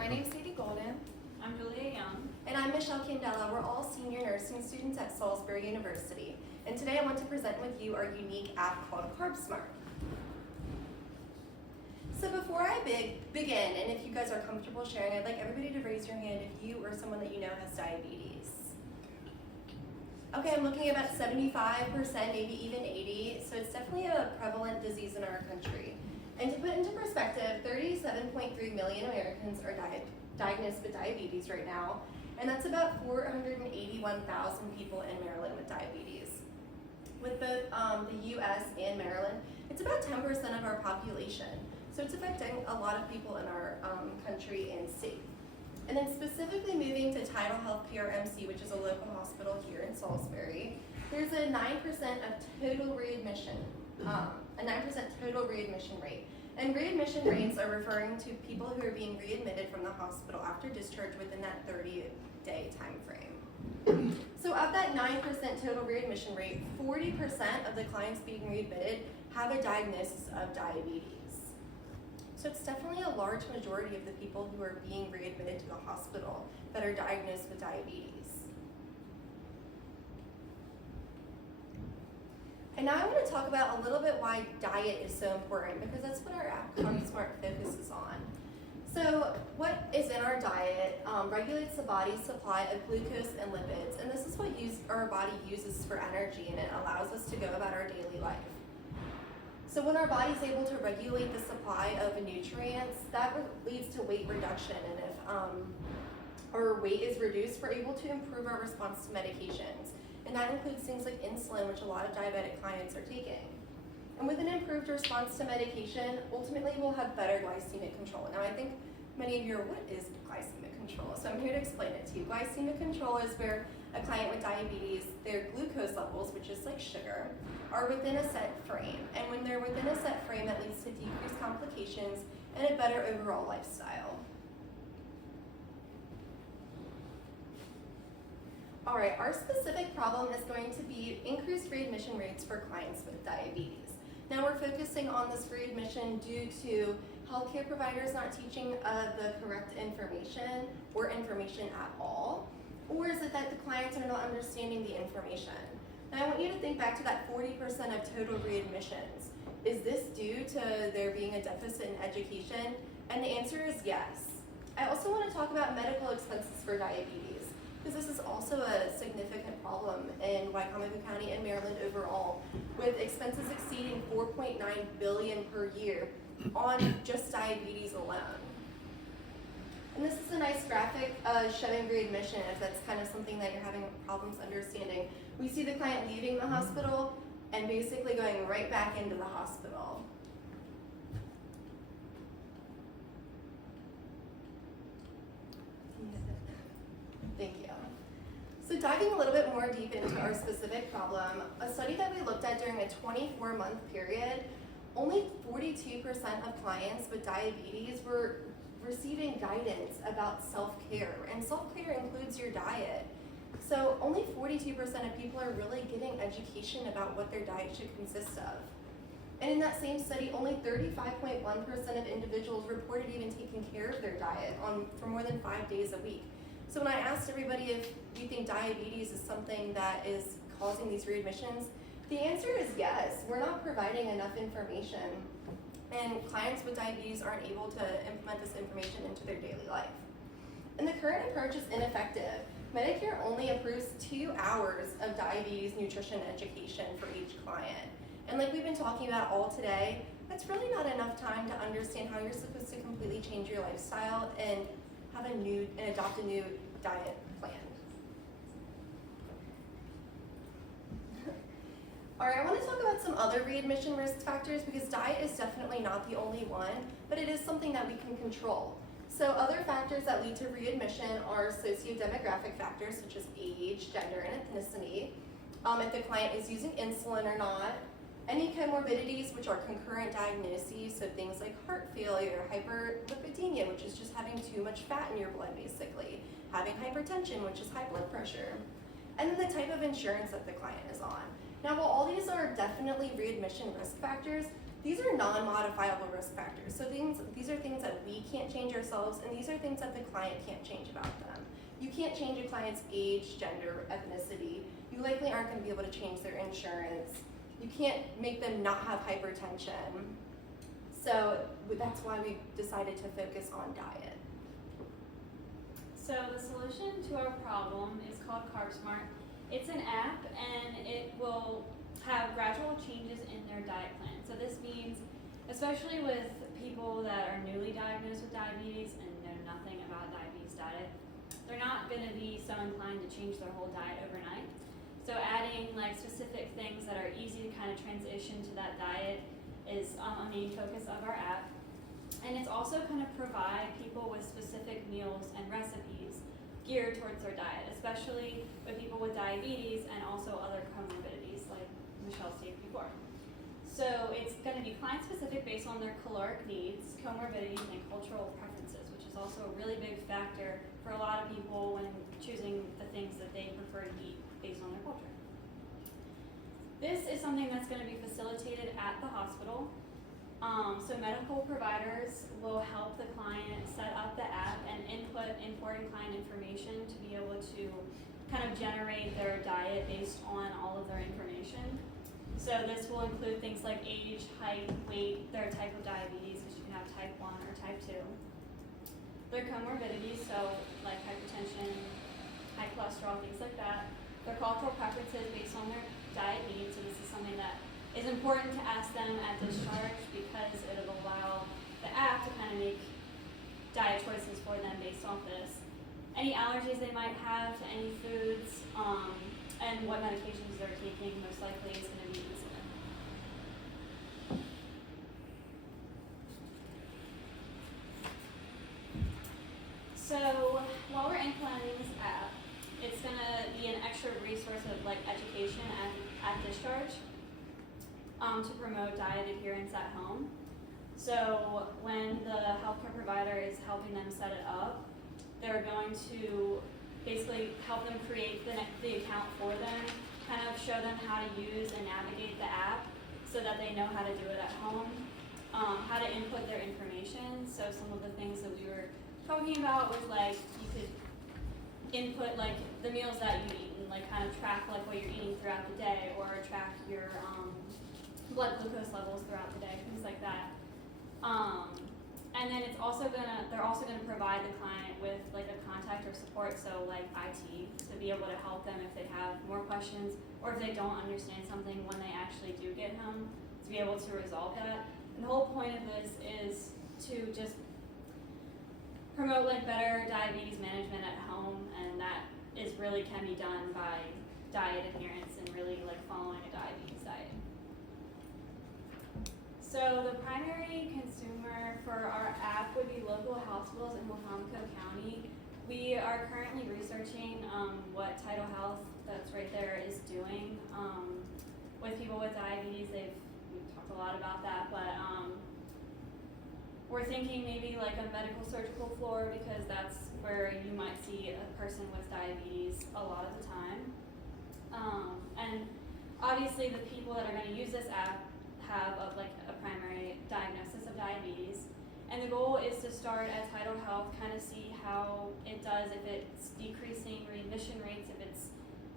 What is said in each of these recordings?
My name's Sadie Golden. I'm Julia Young. And I'm Michelle Candela. We're all senior nursing students at Salisbury University. And today I want to present with you our unique app called CarbSmart. So before I begin, and if you guys are comfortable sharing, I'd like everybody to raise your hand if you or someone that you know has diabetes. Okay, I'm looking at about 75%, maybe even 80%, so it's definitely a prevalent disease in our country. And to put into perspective, 37.3 million Americans are diagnosed with diabetes right now, and that's about 481,000 people in Maryland with diabetes. With both the US and Maryland, it's about 10% of our population, so it's affecting a lot of people in our country and state. And then specifically moving to Tidal Health PRMC, which is a local hospital here in Salisbury, there's a 9% of total readmission, a 9% total readmission rate. And readmission rates are referring to people who are being readmitted from the hospital after discharge within that 30-day time frame. So of that 9% total readmission rate, 40% of the clients being readmitted have a diagnosis of diabetes. So it's definitely a large majority of the people who are being readmitted to the hospital that are diagnosed with diabetes. And now I want to talk about a little bit why diet is so important, because that's what our app CarbSmart focuses on. So what is in our diet regulates the body's supply of glucose and lipids, and this is what our body uses for energy, and it allows us to go about our daily life. So when our body is able to regulate the supply of nutrients, that leads to weight reduction, and if our weight is reduced, we're able to improve our response to medications. And that includes things like insulin, which a lot of diabetic clients are taking. And with an improved response to medication, ultimately we'll have better glycemic control. Now I think many of you are, what is glycemic control? So I'm here to explain it to you. Glycemic control is where a client with diabetes, their glucose levels, which is like sugar, are within a set frame. And when they're within a set frame, it leads to decreased complications and a better overall lifestyle. All right, our specific problem is going to be increased readmission rates for clients with diabetes. Now we're focusing on this readmission due to healthcare providers not teaching the correct information or information at all, or is it that the clients are not understanding the information? Now I want you to think back to that 40% of total readmissions. Is this due to there being a deficit in education? And the answer is yes. I also want to talk about medical expenses for diabetes, because this is also a significant problem in Wycomico County and Maryland overall, with expenses exceeding $4.9 billion per year on just diabetes alone. And this is a nice graphic showing readmission, if that's kind of something that you're having problems understanding. We see the client leaving the hospital and basically going right back into the hospital. Thank you. So diving a little bit more deep into our specific problem, a study that we looked at during a 24-month period, only 42% of clients with diabetes were receiving guidance about self-care, and self-care includes your diet. So only 42% of people are really getting education about what their diet should consist of. And in that same study, only 35.1% of individuals reported even taking care of their diet for more than 5 days a week. So when I asked everybody if you think diabetes is something that is causing these readmissions, the answer is yes. We're not providing enough information, and clients with diabetes aren't able to implement this information into their daily life. And the current approach is ineffective. Medicare only approves 2 hours of diabetes nutrition education for each client. And like we've been talking about all today, that's really not enough time to understand how you're supposed to completely change your lifestyle and adopt a new diet plan. All right, I want to talk about some other readmission risk factors, because diet is definitely not the only one, but it is something that we can control. So other factors that lead to readmission are sociodemographic factors such as age, gender, and ethnicity, if the client is using insulin or not, any comorbidities, which are concurrent diagnoses, so things like heart failure, hyperlipidemia, which is just having too much fat in your blood basically, having hypertension, which is high blood pressure, and then the type of insurance that the client is on. Now, while all these are definitely readmission risk factors, These are non-modifiable risk factors. So these are things that we can't change ourselves, and these are things that the client can't change about them. You can't change a client's age, gender, ethnicity. You likely aren't going to be able to change their insurance. You can't make them not have hypertension. So that's why we decided to focus on diet. So the solution to our problem is called CarbSmart. It's an app, and it will have gradual changes in their diet plan. So this means, especially with people that are newly diagnosed with diabetes and know nothing about diabetes diet, they're not going to be so inclined to change their whole diet overnight. So adding like specific things that are easy to kind of transition to that diet is a main focus of our app. And it's also going to provide people with specific meals and recipes geared towards their diet, especially with people with diabetes and also other comorbidities like Michelle stated before. So it's going to be client specific based on their caloric needs, comorbidities, and cultural preferences, which is also a really big factor for a lot of people when choosing the things that they prefer to eat based on their culture. This is something that's going to be facilitated at the hospital. So medical providers will help the client set up the app and input important client information to be able to kind of generate their diet based on all of their information. So this will include things like age, height, weight, their type of diabetes, because you can have type 1 or type 2. Their comorbidities, so like hypertension, high cholesterol, things like that. Their cultural preferences based on their diet needs, so this is something that is important to ask them at discharge because it'll allow the app to kind of make diet choices for them based off this. Any allergies they might have to any foods, and what medications they're taking, most likely is going to be insulin. So while we're implementing this app, it's going to be an extra resource of like education at discharge. To promote diet adherence at home. So when the healthcare provider is helping them set it up, they're going to basically help them create the account for them, kind of show them how to use and navigate the app so that they know how to do it at home, how to input their information. So some of the things that we were talking about was like you could input like the meals that you eat and like kind of track like what you're eating throughout the day, or track your blood glucose levels throughout the day, things like that. And then they're also gonna provide the client with like a contact or support, so like IT, to be able to help them if they have more questions or if they don't understand something when they actually do get home, to be able to resolve that. And the whole point of this is to just promote like better diabetes management at home, and that is really can be done by diet adherence and really like following a diabetes diet. So the primary consumer for our app would be local hospitals in Wacomico County. We are currently researching what Tidal Health, that's right there, is doing with people with diabetes. We've talked a lot about that, but we're thinking maybe like a medical surgical floor, because that's where you might see a person with diabetes a lot of the time. And obviously the people that are going to use this app have like a primary diagnosis of diabetes, and the goal is to start at Tidal Health, kind of see how it does, if it's decreasing readmission rates, if it's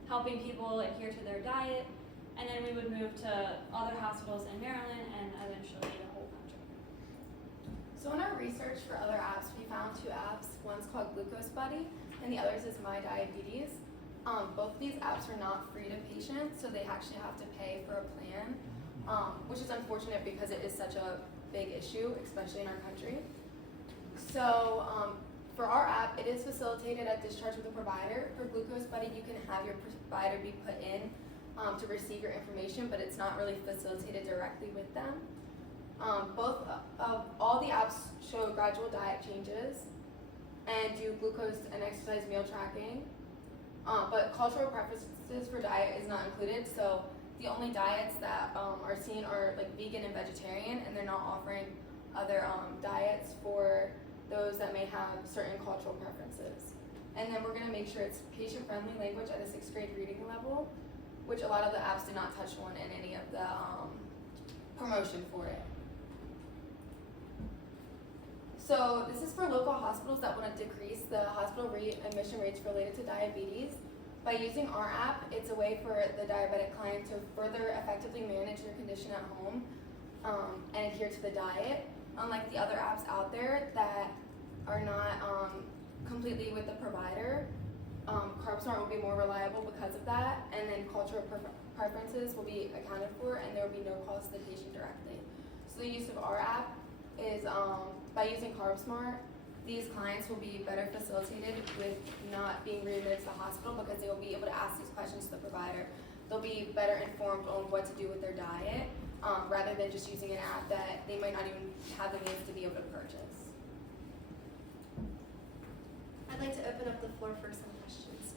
helping people adhere to their diet, and then we would move to other hospitals in Maryland and eventually the whole country. So in our research for other apps, we found 2 apps. One's called Glucose Buddy, and the other is My Diabetes. Both of these apps are not free to patients, so they actually have to pay for a plan. Which is unfortunate because it is such a big issue, especially in our country. So for our app, it is facilitated at discharge with a provider. For Glucose Buddy, you can have your provider be put in to receive your information, but it's not really facilitated directly with them. All the apps show gradual diet changes and do glucose and exercise meal tracking, but cultural preferences for diet is not included. So the only diets that are seen are like vegan and vegetarian, and they're not offering other diets for those that may have certain cultural preferences. And then we're going to make sure it's patient-friendly language at a 6th grade reading level, which a lot of the apps do not touch on in any of the promotion for it. So this is for local hospitals that want to decrease the hospital readmission rates related to diabetes. By using our app, it's a way for the diabetic client to further effectively manage their condition at home and adhere to the diet. Unlike the other apps out there that are not completely with the provider, CarbSmart will be more reliable because of that, and then cultural preferences will be accounted for, and there will be no cost to the patient directly. So the use of our app is by using CarbSmart, these clients will be better facilitated with not being readmitted to the hospital because they will be able to ask these questions to the provider. They'll be better informed on what to do with their diet rather than just using an app that they might not even have the means to be able to purchase. I'd like to open up the floor for some questions.